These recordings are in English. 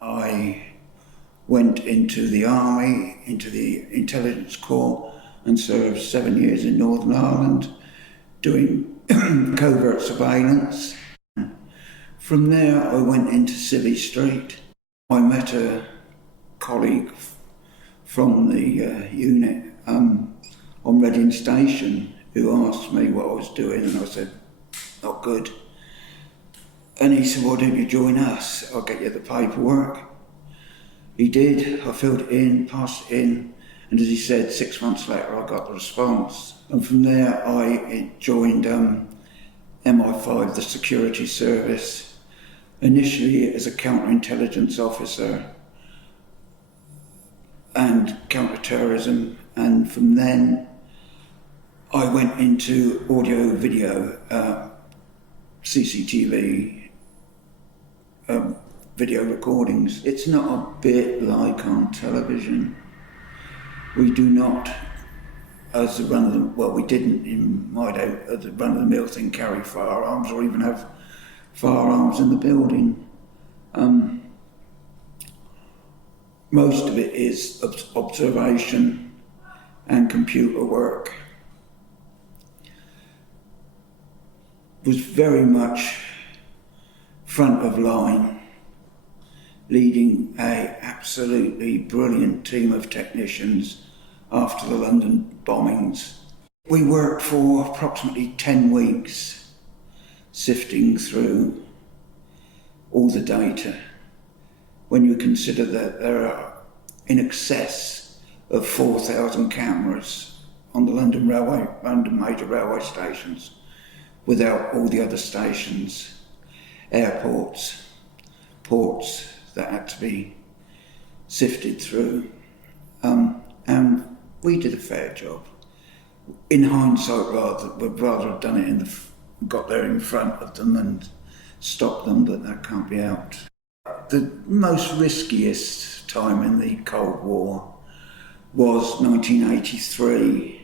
I went into the army, into the intelligence corps, and served 7 years in Northern Ireland doing covert surveillance. From there I went into Civvy Street. I met a colleague from the unit on Reading Station who asked me what I was doing, and I said, not good. And he said, why don't you join us? I'll get you the paperwork. He did. I filled it in, passed it in, and as he said, 6 months later I got the response. And from there I joined MI5, the security service, initially as a counterintelligence officer and counter-terrorism, and from then I went into audio-video, CCTV, video recordings. It's not a bit like on television. We do not, as the we didn't in my day, as the run-of-the-mill thing, carry firearms or even have firearms in the building. Most of it is observation and computer work. Was very much front of line, leading an absolutely brilliant team of technicians after the London bombings. We worked for approximately 10 weeks, sifting through all the data. When you consider that there are in excess of 4,000 cameras on the London major railway stations, without all the other stations, airports, ports that had to be sifted through. And we did a fair job. In hindsight, we'd rather have done it got there in front of them and stopped them, but that can't be helped. The most riskiest time in the Cold War was 1983,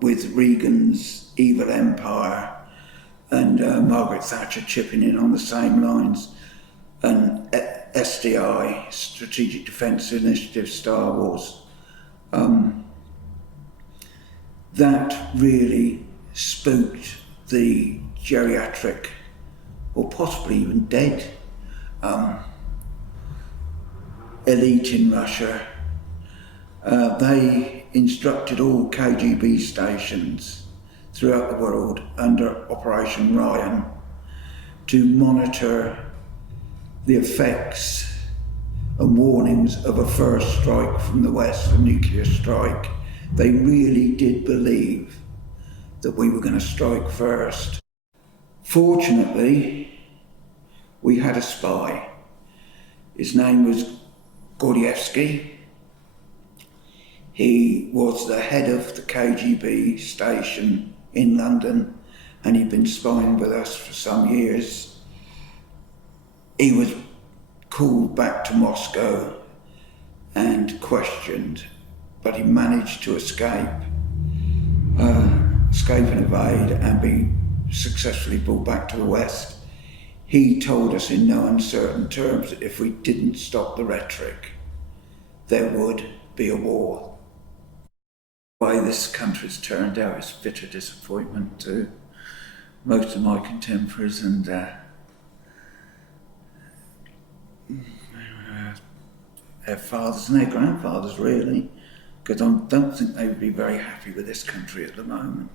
with Reagan's evil empire and Margaret Thatcher chipping in on the same lines, and SDI, Strategic Defence Initiative, Star Wars. That really spooked the geriatric, or possibly even dead, elite in Russia. They instructed all KGB stations throughout the world under Operation Ryan to monitor the effects and warnings of a first strike from the West, a nuclear strike. They really did believe that we were going to strike first. Fortunately, we had a spy. His name was Gordievsky. He was the head of the KGB station in London, and he'd been spying with us for some years. He was called back to Moscow and questioned, but he managed to escape and evade and be successfully brought back to the West. He told us in no uncertain terms that if we didn't stop the rhetoric, there would be a war. The way this country's turned out is bitter disappointment to most of my contemporaries and their fathers and their grandfathers, really, because I don't think they would be very happy with this country at the moment.